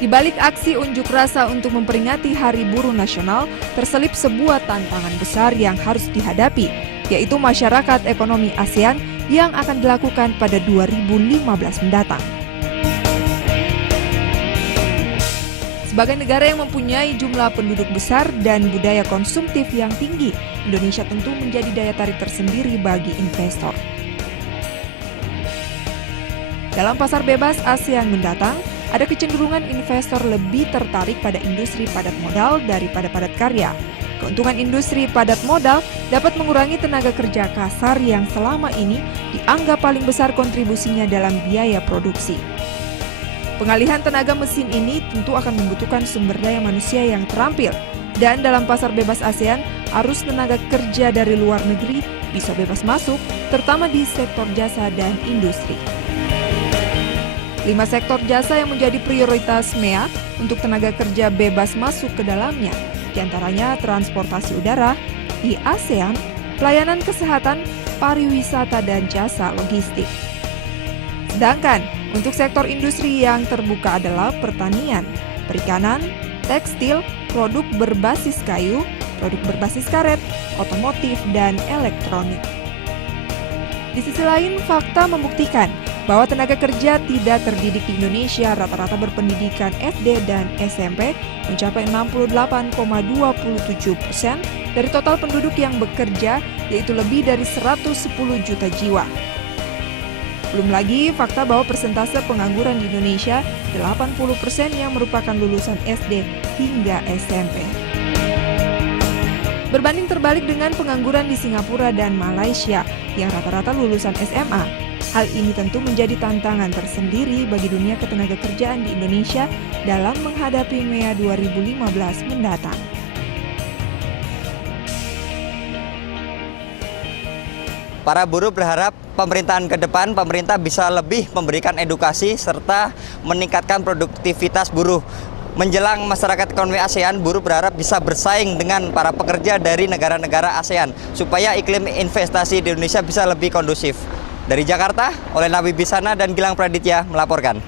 Di balik aksi unjuk rasa untuk memperingati Hari Buruh Nasional, terselip sebuah tantangan besar yang harus dihadapi, yaitu masyarakat ekonomi ASEAN yang akan dilakukan pada 2015 mendatang. Sebagai negara yang mempunyai jumlah penduduk besar dan budaya konsumtif yang tinggi, Indonesia tentu menjadi daya tarik tersendiri bagi investor. Dalam pasar bebas ASEAN mendatang, ada kecenderungan investor lebih tertarik pada industri padat modal daripada padat karya. Keuntungan industri padat modal dapat mengurangi tenaga kerja kasar yang selama ini dianggap paling besar kontribusinya dalam biaya produksi. Pengalihan tenaga mesin ini tentu akan membutuhkan sumber daya manusia yang terampil, dan dalam pasar bebas ASEAN, arus tenaga kerja dari luar negeri bisa bebas masuk, terutama di sektor jasa dan industri. 5 sektor jasa yang menjadi prioritas MEA untuk tenaga kerja bebas masuk ke dalamnya, diantaranya transportasi udara, di ASEAN, pelayanan kesehatan, pariwisata, dan jasa logistik. Sedangkan untuk sektor industri yang terbuka adalah pertanian, perikanan, tekstil, produk berbasis kayu, produk berbasis karet, otomotif, dan elektronik. Di sisi lain, fakta membuktikan bahwa tenaga kerja tidak terdidik di Indonesia rata-rata berpendidikan SD dan SMP mencapai 68,27% dari total penduduk yang bekerja, yaitu lebih dari 110 juta jiwa. Belum lagi fakta bahwa persentase pengangguran di Indonesia 80% yang merupakan lulusan SD hingga SMP. Berbanding terbalik dengan pengangguran di Singapura dan Malaysia yang rata-rata lulusan SMA, hal ini tentu menjadi tantangan tersendiri bagi dunia ketenagakerjaan di Indonesia dalam menghadapi MEA 2015 mendatang. Para buruh berharap pemerintahan ke depan, pemerintah bisa lebih memberikan edukasi serta meningkatkan produktivitas buruh. Menjelang masyarakat ekonomi ASEAN, buruh berharap bisa bersaing dengan para pekerja dari negara-negara ASEAN supaya iklim investasi di Indonesia bisa lebih kondusif. Dari Jakarta, oleh Nabi Bisana dan Gilang Praditya melaporkan.